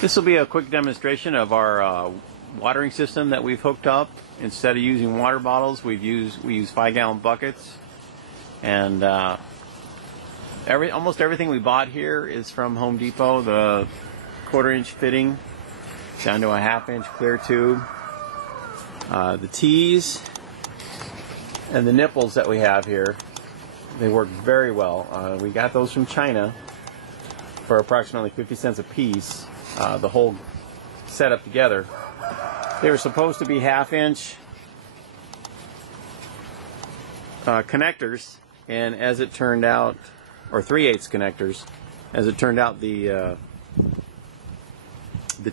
This will be a quick demonstration of our watering system that we've hooked up. Instead of using water bottles, we use 5-gallon buckets, and almost everything we bought here is from Home Depot. The 1/4-inch fitting down to a 1/2-inch clear tube, the tees and the nipples that we have here, they work very well. We got those from China for approximately 50 cents a piece. The whole setup together. They were supposed to be 1/2-inch connectors, and as it turned out, or 3/8 connectors, as it turned out, the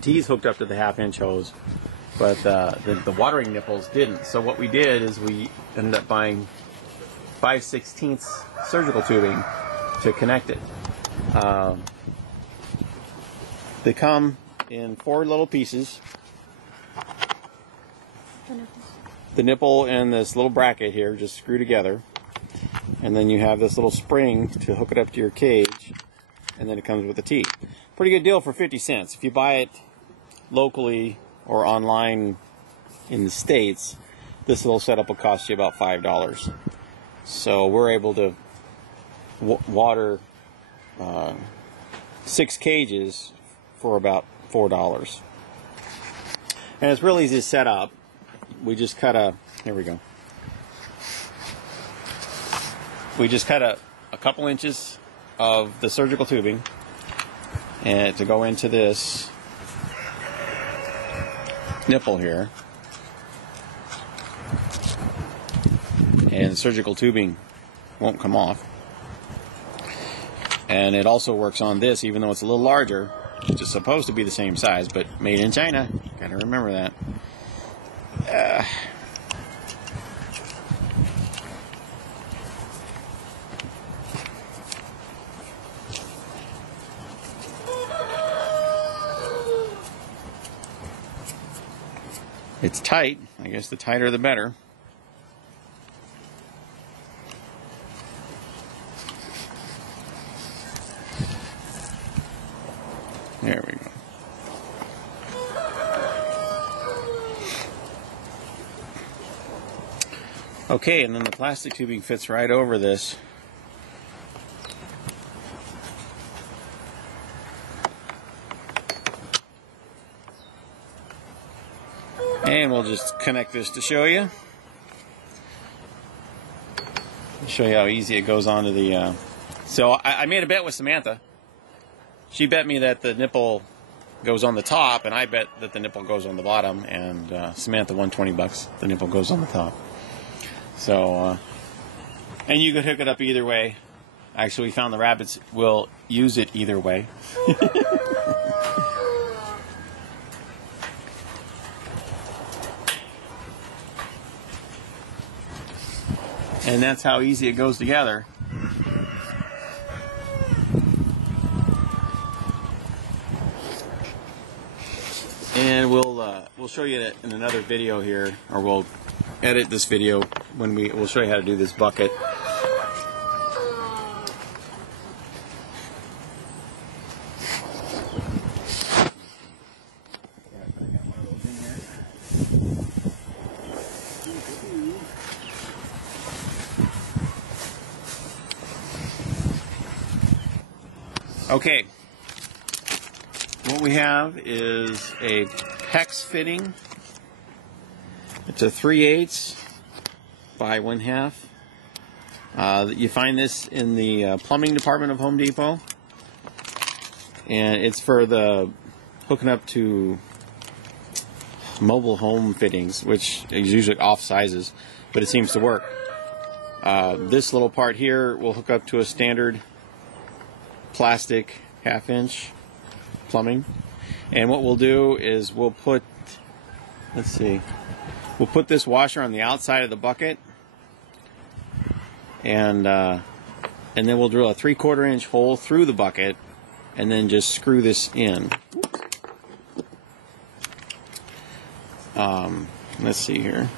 tees hooked up to the 1/2-inch hose, but the watering nipples didn't. So what we did is we ended up buying 5/16 surgical tubing to connect it. They come in 4 little pieces. The nipple and this little bracket here just screw together, and then you have this little spring to hook it up to your cage, and then it comes with a tee. Pretty good deal for 50 cents. If you buy it locally or online in the States, this little setup will cost you about $5. So we're able to water 6 cages for about $4. And it's real easy to set up. We just cut here we go. We just cut a couple inches of the surgical tubing and to go into this nipple here. And the surgical tubing won't come off. And it also works on this, even though it's a little larger, which is supposed to be the same size, but made in China. Gotta remember that. It's tight. I guess the tighter the better. There we go. Okay, and then the plastic tubing fits right over this. And we'll just connect this to show you. Show you how easy it goes onto the... So I made a bet with Samantha. She bet me that the nipple goes on the top, and I bet that the nipple goes on the bottom, and Samantha won 20 bucks. The nipple goes on the top. So, and you could hook it up either way. Actually, we found the rabbits will use it either way. And that's how easy it goes together. And we'll show you that in another video here, or we'll edit this video when we'll show you how to do this bucket. Okay, what we have is a PEX fitting. It's a 3/8 by 1/2. You find this in the plumbing department of Home Depot, and it's for the hooking up to mobile home fittings, which is usually off sizes, but it seems to work. This little part here will hook up to a standard plastic 1/2-inch plumbing, and what we'll do is we'll put, we'll put this washer on the outside of the bucket, and then we'll drill a 3/4-inch hole through the bucket, and then just screw this in. Let's see here.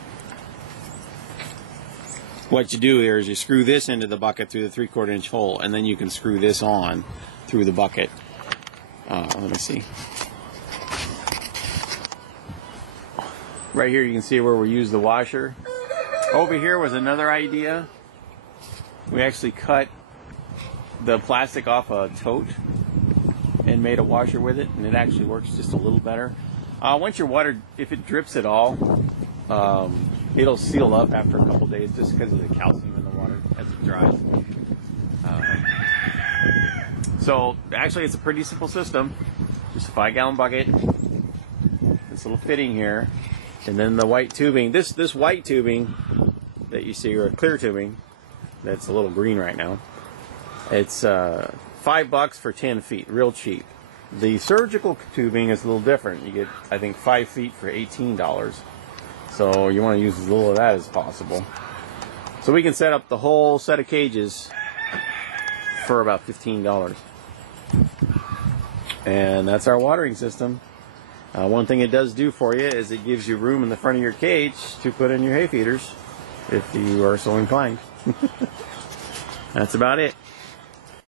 What you do here is you screw this into the bucket through the 3/4-inch hole, and then you can screw this on through the bucket. Let me see. Right here you can see where we use the washer. Over here was another idea. We actually cut the plastic off a tote and made a washer with it, and it actually works just a little better. Once your water, if it drips at all, it'll seal up after a couple days just because of the calcium in the water as it dries. So actually it's a pretty simple system. Just a 5-gallon bucket, this little fitting here, and then the white tubing. This white tubing that you see, or clear tubing, that's a little green right now. It's $5 for 10 feet, real cheap. The surgical tubing is a little different. You get, I think, 5 feet for $18. So you want to use as little of that as possible. So we can set up the whole set of cages for about $15. And that's our watering system. One thing it does do for you is it gives you room in the front of your cage to put in your hay feeders, if you are so inclined. That's about it.